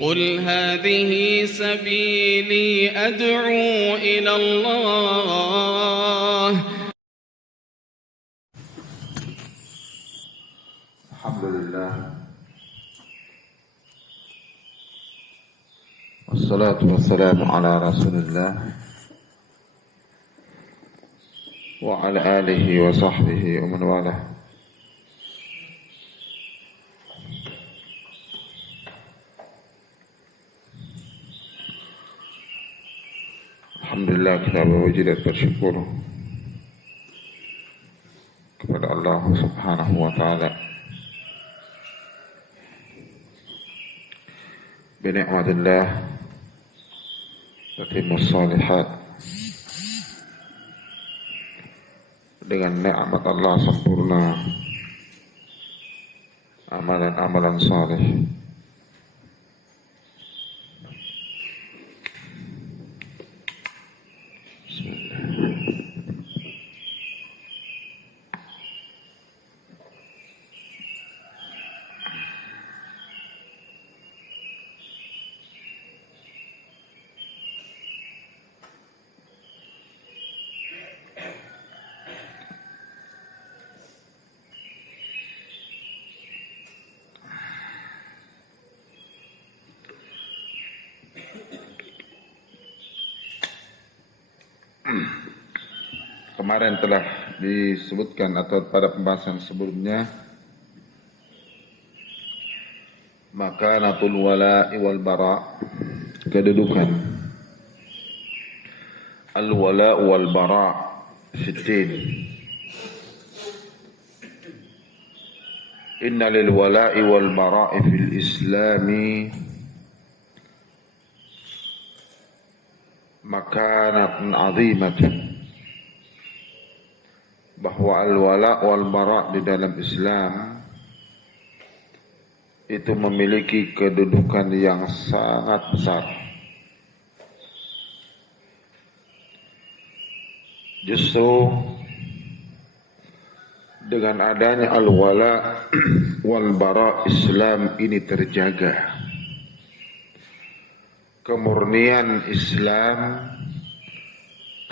قل هذه سبيلي أدعو إلى الله. الحمد لله والصلاة والسلام على رسول الله وعلى آله وصحبه ومن والاه. Alhamdulillah, kita berwujud dan bersyukur kepada Allah Subhanahu wa taala. Bi ni'matillah tatimmus shalihat. Dengan nikmat Allah sempurna amalan-amalan saleh. Kemarin telah disebutkan atau pada pembahasan sebelumnya makanatul wala'i wal bara', kedudukan al wala' wal bara' fiddin. Inna lil wala'i wal bara'i fil islami makanatun 'azimatun, bahwa al-wala' wal-bara' di dalam Islam itu memiliki kedudukan yang sangat besar. Justru dengan adanya al-wala' wal-bara' Islam ini terjaga. Kemurnian Islam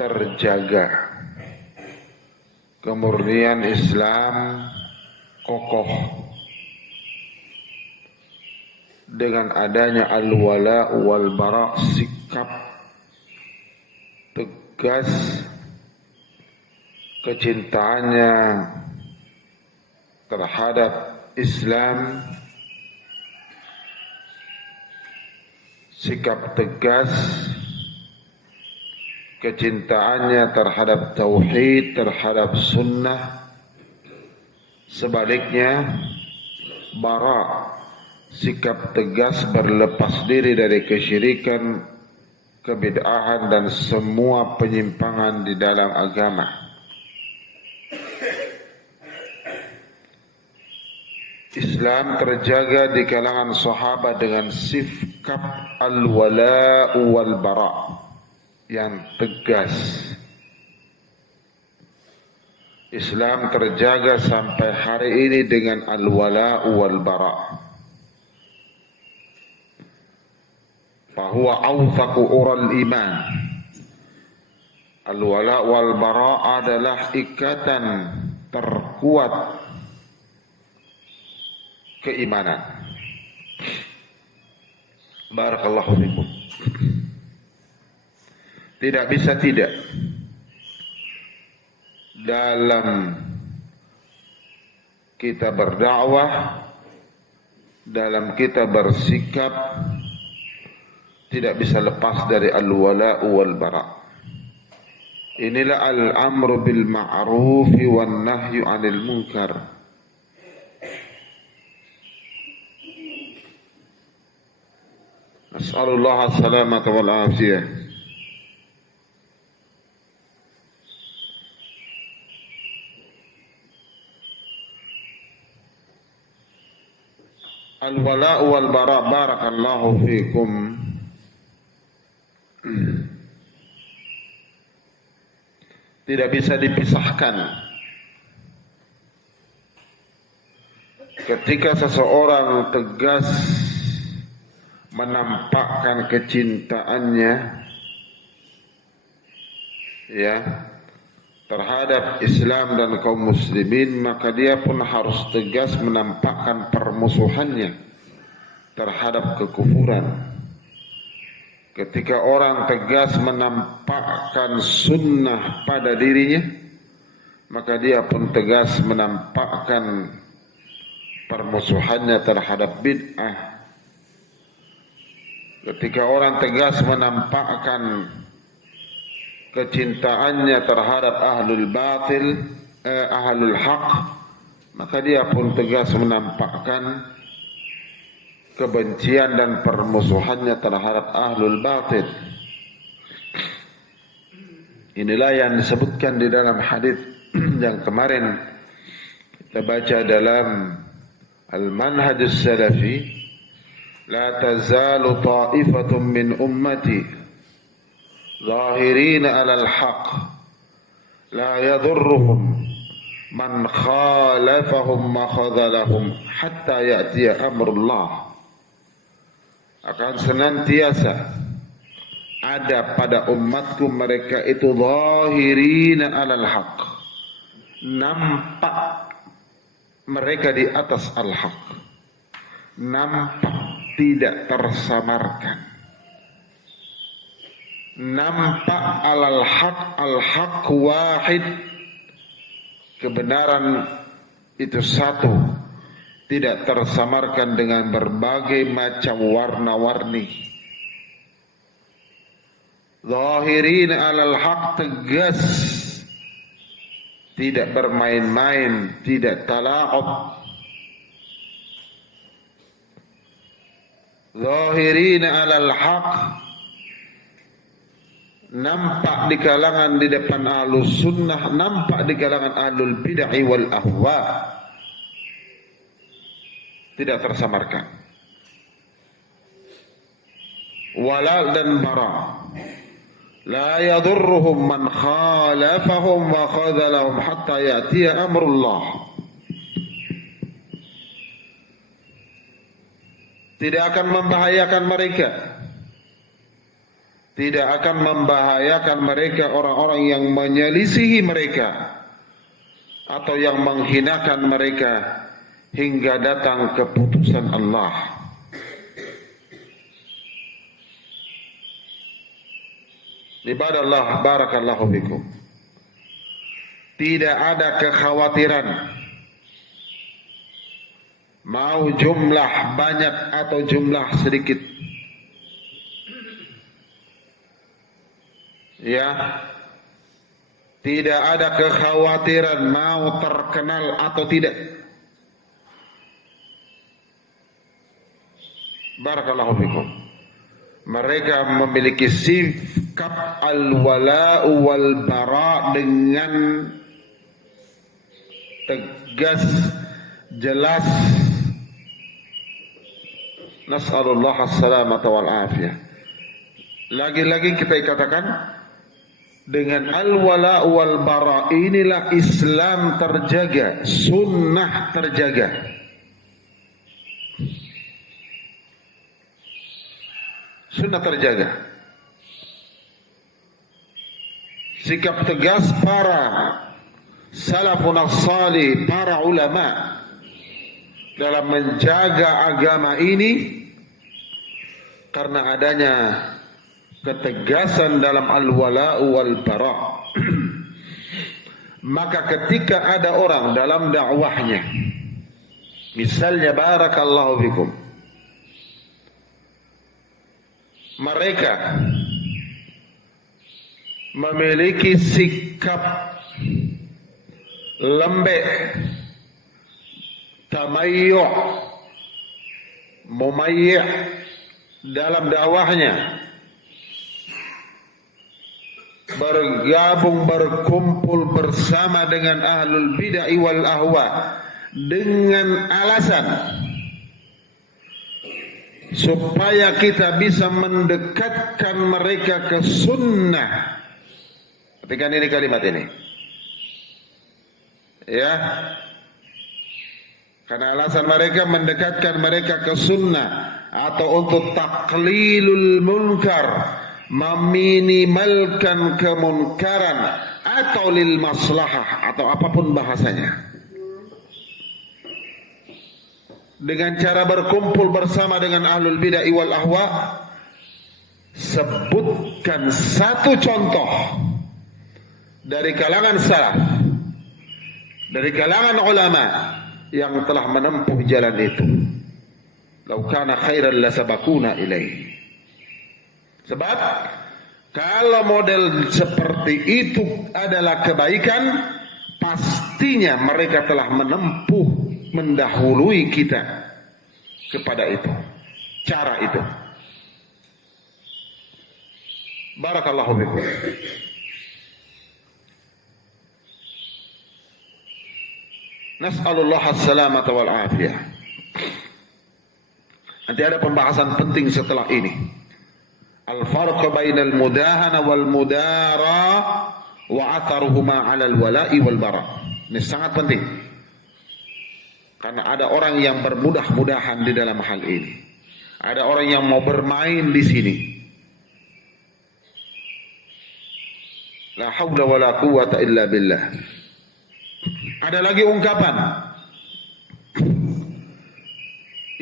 terjaga. Kemurnian Islam kokoh dengan adanya al-wala wal bara', sikap tegas kecintaannya terhadap Islam, sikap tegas kecintaannya terhadap tauhid, terhadap sunnah. Sebaliknya, bara', sikap tegas berlepas diri dari kesyirikan, kebid'ahan dan semua penyimpangan di dalam agama. Islam terjaga di kalangan sahabat dengan sikap al-wala' wal bara' yang tegas. Islam terjaga sampai hari ini dengan al-wala' wal bara'. Fahuwa awthaqu ural iman. Al-wala' wal bara' adalah ikatan terkuat keimanan. Barakallahu fikum. Tidak bisa tidak dalam kita berdakwah, dalam kita bersikap, tidak bisa lepas dari al-wala' wal bara'. Inilah al-amru bil ma'ruf wan nahyu 'anil munkar. Nas'alullah as-salamata wal afiyah. Al-wala' wal bara' barakallahu fikum. Tidak bisa dipisahkan. Ketika seseorang tegas menampakkan kecintaannya ya terhadap Islam dan kaum muslimin, maka dia pun harus tegas menampakkan permusuhannya terhadap kekufuran. Ketika orang tegas menampakkan sunnah pada dirinya, maka dia pun tegas menampakkan permusuhannya terhadap bid'ah. Ketika orang tegas menampakkan kecintaannya terhadap ahlul batil, ahlul haq, maka dia pun tegas menampakkan kebencian dan permusuhannya terhadap ahlul batil. Inilah yang disebutkan di dalam hadis yang kemarin kita baca dalam Al-Manhaj As-Salafi, la tazalu ta'ifatun min ummati ظاهرين على الحق لا يضرهم من خالفهم وخذلهم حتى يأتي أمر الله. Akan senantiasa ada pada umatku mereka itu zahirina alal haq, nampak mereka di atas al-haq, nampak tidak tersamarkan, nampak alal haq, al-haq wahid, kebenaran itu satu, tidak tersamarkan dengan berbagai macam warna-warni. Zahirin alal haq, tegas, tidak bermain-main, tidak tala'ub. Zahirin alal haq, nampak di kalangan di depan ahlus sunnah, nampak di kalangan ahlul bid'ah wal ahwa, tidak tersamarkan. Walal dan bara, la yadurruhum man khalafahum wa khadhalahum hatta ya'tiya amrullah. Tidak akan membahayakan mereka, tidak akan membahayakan mereka orang-orang yang menyelisihi mereka atau yang menghinakan mereka hingga datang keputusan Allah. Ibadallah, barakallahu fikum. Tidak ada kekhawatiran mau jumlah banyak atau jumlah sedikit. Ya, tidak ada kekhawatiran mau terkenal atau tidak. Barakallahu fikum. Mereka memiliki sikap al-wala'u wal bara dengan tegas, jelas. Nas'alullah as-salamata wal afiyah. Lagi-lagi kita katakan, dengan al-wala' wal bara inilah Islam terjaga, sunnah terjaga. Sunnah terjaga. Sikap tegas para salafun as-salih, para ulama dalam menjaga agama ini karena adanya ketegasan dalam al-wala'u wal bara. Maka ketika ada orang dalam dakwahnya, misalnya barakallahu fikum, mereka memiliki sikap lembek, tamayyu', mumayyi' dalam dakwahnya, bergabung, berkumpul bersama dengan ahlul bid'ah wal ahwa dengan alasan supaya kita bisa mendekatkan mereka ke sunnah. Perhatikan ini kalimat ini, ya, karena alasan mereka mendekatkan mereka ke sunnah, atau untuk taqlilul munkar, meminimalkan kemunkaran, atau lil maslahah, atau apapun bahasanya, dengan cara berkumpul bersama dengan ahlul bid'ah wal ahwa, sebutkan satu contoh dari kalangan salaf, dari kalangan ulama yang telah menempuh jalan itu. Lau kana khairan lasabaquna ilaih. Sebab kalau model seperti itu adalah kebaikan, pastinya mereka telah menempuh, mendahului kita kepada itu, cara itu. Barakallahu fikum. Nas'alullah as-salamata wal afiyah. Nanti ada pembahasan penting setelah ini. Al-farq bainal mudahana wal mudara wa atharuhuma 'ala al-wala'i wal bara'. Ini sangat penting. Karena ada orang yang bermudah-mudahan di dalam hal ini. Ada orang yang mau bermain di sini. La haula wala quwwata illa billah. Ada lagi ungkapan,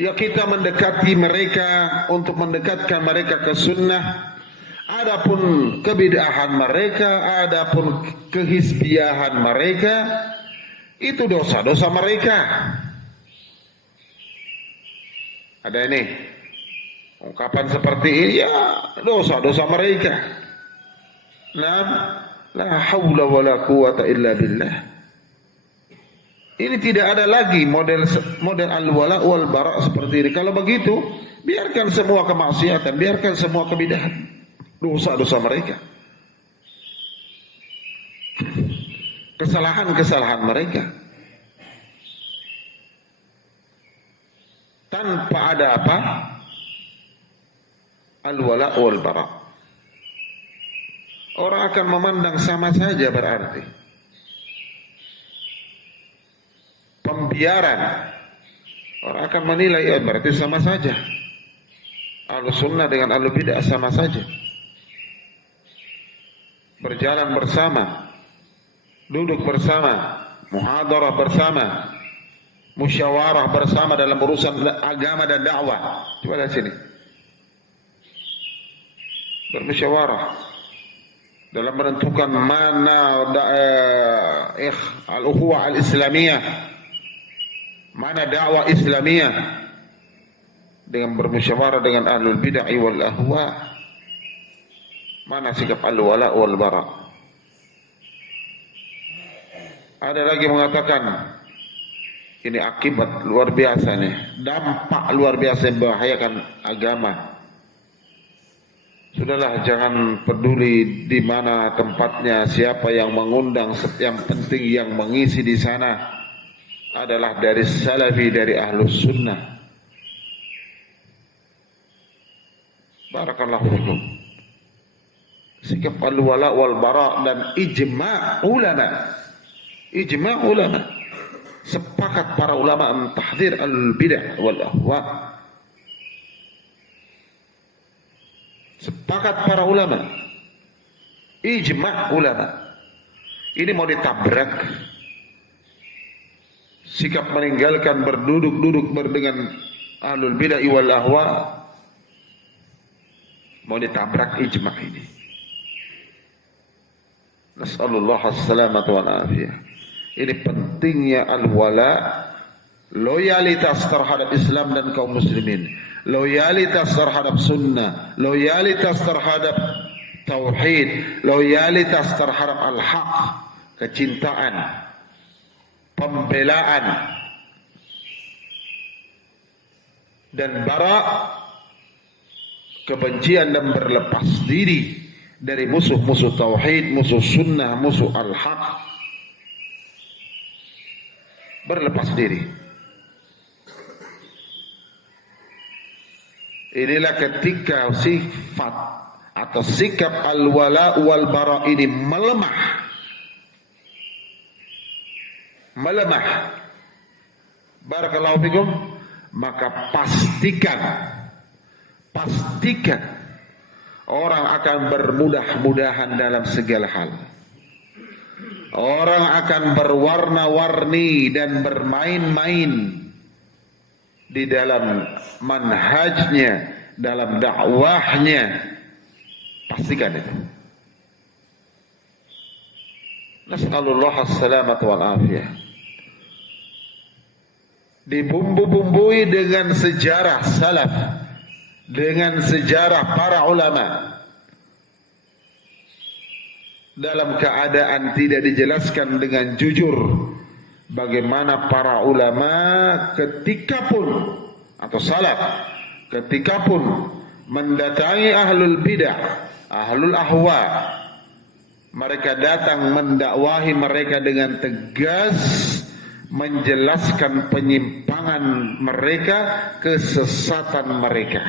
ya kita mendekati mereka untuk mendekatkan mereka ke sunnah. Adapun kebid'ahan mereka, adapun kehisbiyahan mereka, itu dosa-dosa mereka. Ada ini ungkapan seperti ini, ya dosa-dosa mereka. Nah, la haula wala quwwata illa billah. Ini tidak ada lagi model al-wala wal bara seperti ini. Kalau begitu, biarkan semua kemaksiatan, biarkan semua kebidahan, dosa-dosa mereka, kesalahan-kesalahan mereka, tanpa ada apa? Al-wala wal bara. Orang akan memandang sama saja berarti. Pembiaran, orang akan menilai ya berarti sama saja. Ahlus sunnah dengan ahlul bid'ah sama saja. Berjalan bersama, duduk bersama, muhadarah bersama, musyawarah bersama dalam urusan agama dan dakwah. Coba lihat sini. Bermusyawarah dalam menentukan mana al-ukhuwah al-islamiyah, mana dakwah Islamiyah, dengan bermusyawarah dengan ahlul bid'ah wal ahwa. Mana sikap al-wala wal bara. Ada lagi mengatakan ini akibat luar biasa nih, dampak luar biasa yang membahayakan agama. Sudahlah, jangan peduli di mana tempatnya, siapa yang mengundang, yang penting yang mengisi di sana adalah dari salafi, dari ahlus sunnah. Barakallahu fikum. Sikap al-wala wal bara dan ijma' ulama. Ijma' ulama. Sepakat para ulama mentahdzir al-bid'ah wal ahwa. Sepakat para ulama. Ijma' ulama. Ini mau ditabrak. Sikap meninggalkan berduduk-duduk dengan ahlul bid'ah wal ahwa, mau ditabrak ijma' ini. Nas'alullah as-salamata wal afiyah. Ini pentingnya al-wala, loyalitas terhadap Islam dan kaum muslimin, loyalitas terhadap sunnah, loyalitas terhadap tauhid, loyalitas terhadap al-haq, kecintaan, pembelaan, dan bara, kebencian dan berlepas diri dari musuh-musuh tauhid, musuh sunnah, musuh al-haq. Berlepas diri. Inilah ketika sifat atau sikap al-wala wal bara ini melemah. Barakallahu fikum. Maka pastikan pastikan orang akan bermudah-mudahan dalam segala hal. Orang akan berwarna-warni dan bermain-main di dalam manhajnya, dalam dakwahnya. Pastikan itu. Nas'alullah as-salamat wal afiyah. Dibumbu-bumbui dengan sejarah salaf, dengan sejarah para ulama, dalam keadaan tidak dijelaskan dengan jujur bagaimana para ulama ketika pun, atau salaf ketika pun mendatangi ahlul bidah, ahlul ahwa, mereka datang mendakwahi mereka dengan tegas, menjelaskan penyimpangan mereka, kesesatan mereka,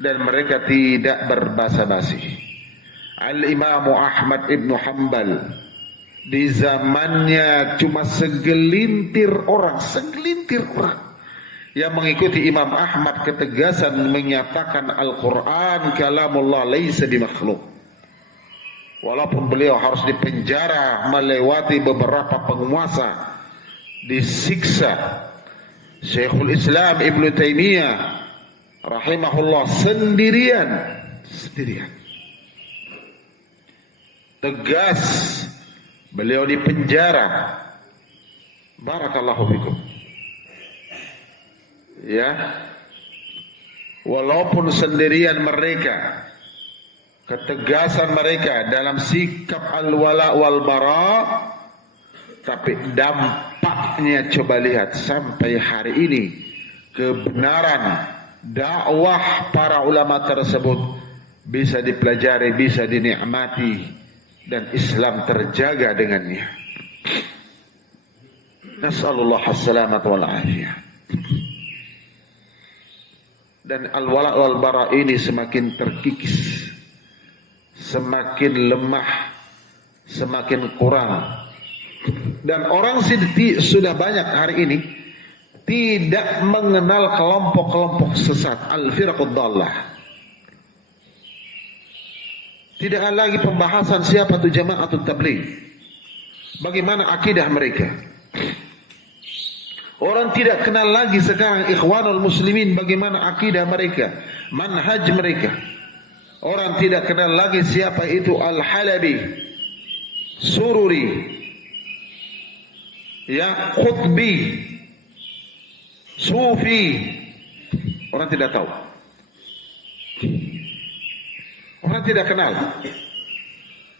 dan mereka tidak berbasa-basi. Al-Imam Ahmad ibn Hanbal di zamannya cuma segelintir orang yang mengikuti Imam Ahmad, ketegasan menyatakan Al-Quran kalamullah laisa bimakhluk. Walaupun beliau harus dipenjara, melewati beberapa penguasa, disiksa. Syekhul Islam Ibn Taimiyah rahimahullah sendirian. Tegas beliau dipenjara. Barakallahu fikum. Ya. Walaupun sendirian mereka, ketegasan mereka dalam sikap al-wala wal bara, tapi dampaknya coba lihat sampai hari ini, kebenaran dakwah para ulama tersebut bisa dipelajari, bisa dinikmati, dan Islam terjaga dengannya. Nas'alullah as-salamat wal afiyah. Dan al-wala wal bara ini semakin terkikis, semakin lemah, semakin kurang. Dan orang sudah banyak hari ini tidak mengenal kelompok-kelompok sesat, al-firaqud dhallah. Tidak ada lagi pembahasan siapa itu jama'atut tabligh, bagaimana akidah mereka. Orang tidak kenal lagi sekarang ikhwanul muslimin, bagaimana akidah mereka, manhaj mereka. Orang tidak kenal lagi siapa itu Al-Halabi, Sururi, ya, Qutbi, Sufi. Orang tidak tahu. Orang tidak kenal.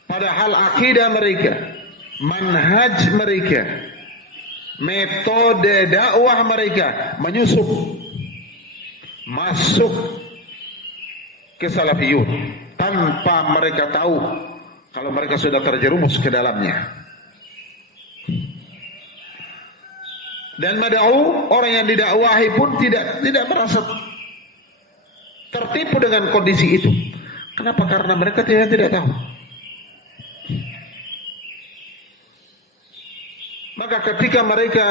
Padahal akidah mereka, manhaj mereka, metode dakwah mereka menyusup masuk ke salafiyun tanpa mereka tahu kalau mereka sudah terjerumus ke dalamnya. Dan mad'u, orang yang didakwahi pun tidak merasa tertipu dengan kondisi itu. Kenapa? Karena mereka tidak tahu. Maka ketika mereka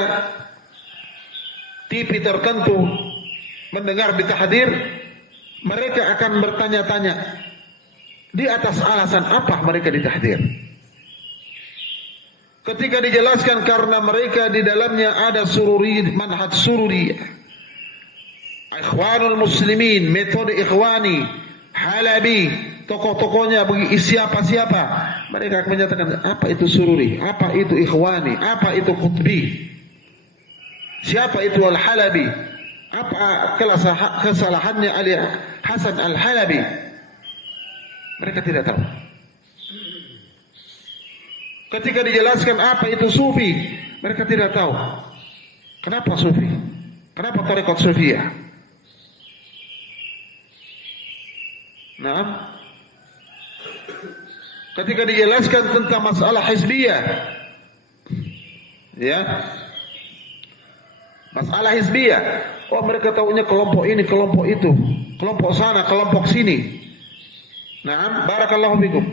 TV tertentu mendengar ditahdir, mereka akan bertanya-tanya di atas alasan apa mereka ditahdir. Ketika dijelaskan karena mereka di dalamnya ada sururi, manhaj sururi, ikhwanul muslimin, metode ikhwani, halabi, tokoh-tokohnya bagi siapa-siapa, mereka akan menyatakan apa itu sururi, apa itu ikhwani, apa itu qutbi, siapa itu al-halabi, apa kesalahannya Ali Hasan al-Halabi. Mereka tidak tahu. Ketika dijelaskan apa itu sufi, mereka tidak tahu. Kenapa sufi? Kenapa tarekat sufiyah? Nah, ketika dijelaskan tentang masalah hizbiyah, ya, masalah hizbiyah, oh mereka tahunya kelompok ini, kelompok itu, kelompok sana, kelompok sini. Nah, barakallahu fikum.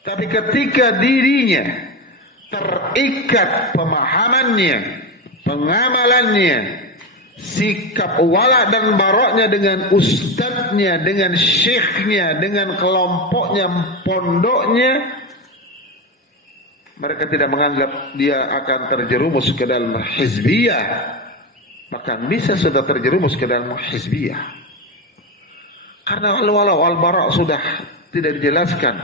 Tapi ketika dirinya terikat pemahamannya, pengamalannya sikap wala dan baroknya dengan ustadznya, dengan syekhnya, dengan kelompoknya, pondoknya, mereka tidak menganggap dia akan terjerumus ke dalam hizbiyah, bahkan bisa sudah terjerumus ke dalam hizbiyah. Karena al-wala wal-bara sudah tidak dijelaskan.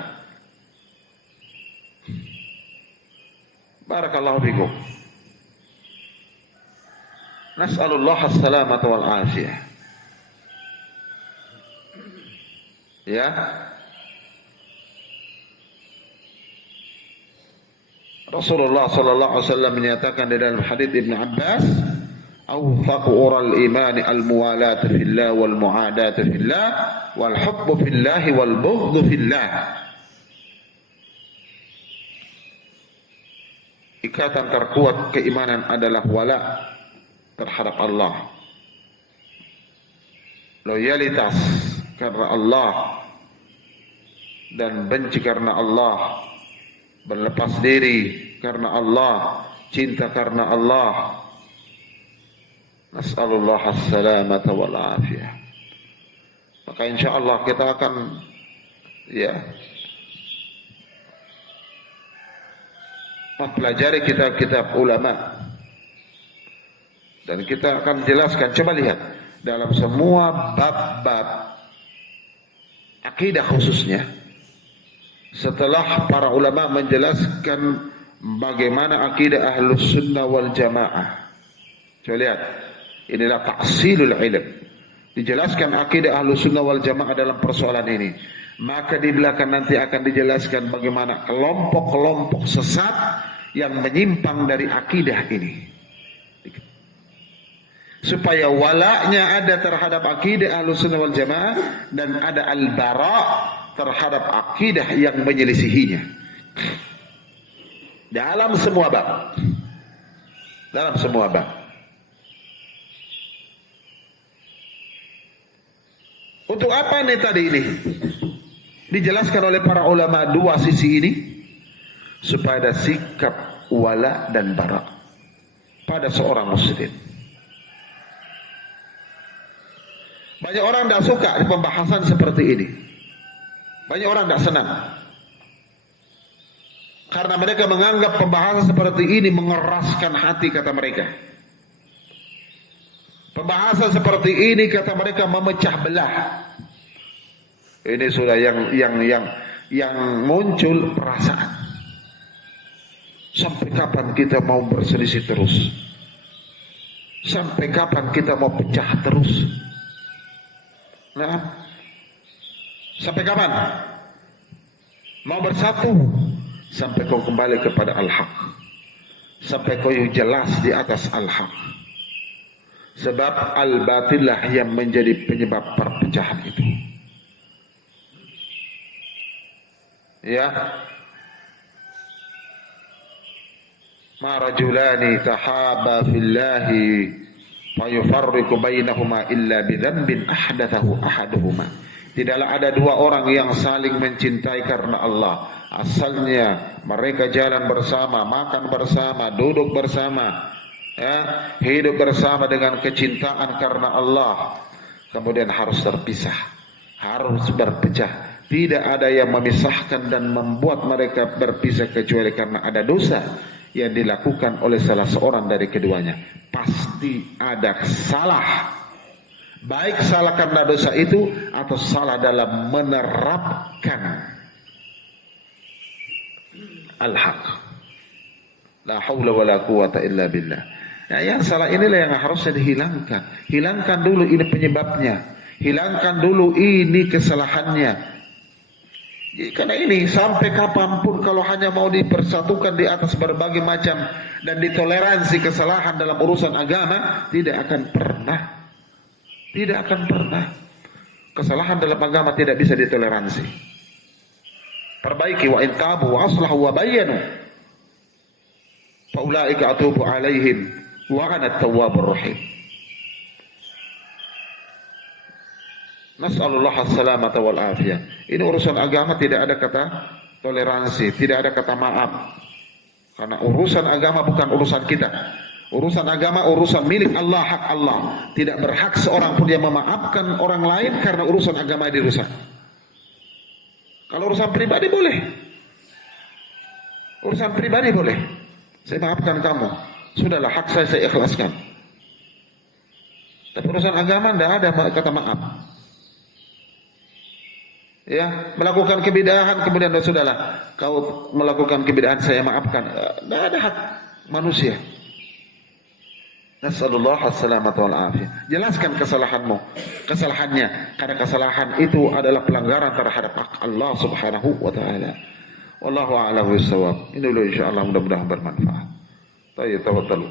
Barakallahu fikum. Nas'alullah as-salamata wal afiyah. Ya. Rasulullah sallallahu alaihi wasallam menyatakan di dalam hadis Ibnu Abbas, "Awfaqu ural imani al-muwalat fillah wal muadat fillah wal hubbu fillah wal bughdhu fillah." Ikatan terkuat keimanan adalah wala terhadap Allah, loyalitas karena Allah, dan benci karena Allah, berlepas diri karena Allah, cinta karena Allah. Nas'alullah as-salamata wal afiyah. Maka insyaallah kita akan mempelajari kitab-kitab ulama, dan kita akan jelaskan. Coba lihat dalam semua bab-bab akidah khususnya, setelah para ulama menjelaskan bagaimana akidah ahlus sunnah wal jamaah. Coba lihat, inilah ta'silul ilm. Dijelaskan akidah ahlus sunnah wal jamaah dalam persoalan ini. Maka di belakang nanti akan dijelaskan bagaimana kelompok-kelompok sesat yang menyimpang dari akidah ini. Supaya walaknya ada terhadap akidah ahlus sunnah wal jamaah, dan ada al-bara' terhadap akidah yang menyelisihinya. Dalam semua bab. Dalam semua bab. Untuk apa nih tadi ini? Dijelaskan oleh para ulama dua sisi ini, supaya ada sikap wala dan bara pada seorang muslim. Banyak orang tidak suka di pembahasan seperti ini. Banyak orang tidak senang, karena mereka menganggap pembahasan seperti ini mengeraskan hati, kata mereka. Pembahasan seperti ini, kata mereka, memecah belah. Ini sudah yang muncul perasaan. Sampai kapan kita mau berselisih terus? Sampai kapan kita mau pecah terus? Nah, sampai kapan? Mau bersatu sampai kau kembali kepada al-haq, sampai kau jelas di atas al-haq. Sebab al-batillah yang menjadi penyebab perpecahan itu. Ya. Ma rajulani tahaba fillahi fayufarriqu bainahuma illa bidzambin ahdathahu ahaduhuma. Tidaklah ada dua orang yang saling mencintai karena Allah, asalnya mereka jalan bersama, makan bersama, duduk bersama, hidup bersama dengan kecintaan karena Allah, kemudian harus terpisah, harus berpecah. Tidak ada yang memisahkan dan membuat mereka berpisah kecuali karena ada dosa yang dilakukan oleh salah seorang dari keduanya. Pasti ada salah, baik salah karena dosa itu atau salah dalam menerapkan al-haq. La haula wala quwata illa billah. Nah, yang salah inilah yang harusnya dihilangkan. Hilangkan dulu ini penyebabnya. Hilangkan dulu ini kesalahannya. Karena ini sampai kapanpun kalau hanya mau dipersatukan di atas berbagai macam dan ditoleransi kesalahan dalam urusan agama, tidak akan pernah. Tidak akan pernah. Kesalahan dalam agama tidak bisa ditoleransi. Perbaiki, wa in tabu wa aslahu wa bayyanu fa ulaika atubu alaihim wa ana at-tawwabur rahim. Nas'alullah as-salamata wal afiyah. Ini urusan agama tidak ada kata toleransi, tidak ada kata maaf. Karena urusan agama bukan urusan kita. Urusan agama, urusan milik Allah, hak Allah. Tidak berhak seorang pun yang memaafkan orang lain karena urusan agama dirusak. Kalau urusan pribadi boleh. Urusan pribadi boleh. Saya maafkan kamu. Sudahlah, hak saya ikhlaskan. Tapi urusan agama tidak ada kata maaf. Ya, melakukan kebidahan kemudian sudahlah, kau melakukan kebidahan saya maafkan. Tidak ada hak manusia. Nasallallahu as-salamata wal afiyah. Jelaskan kesalahannya, karena kesalahan itu adalah pelanggaran terhadap hak Allah Subhanahu wa taala. Wallahu a'lam bissawab. Ini dulu insyaallah, mudah-mudahan bermanfaat. Tayyib, tafadhalu.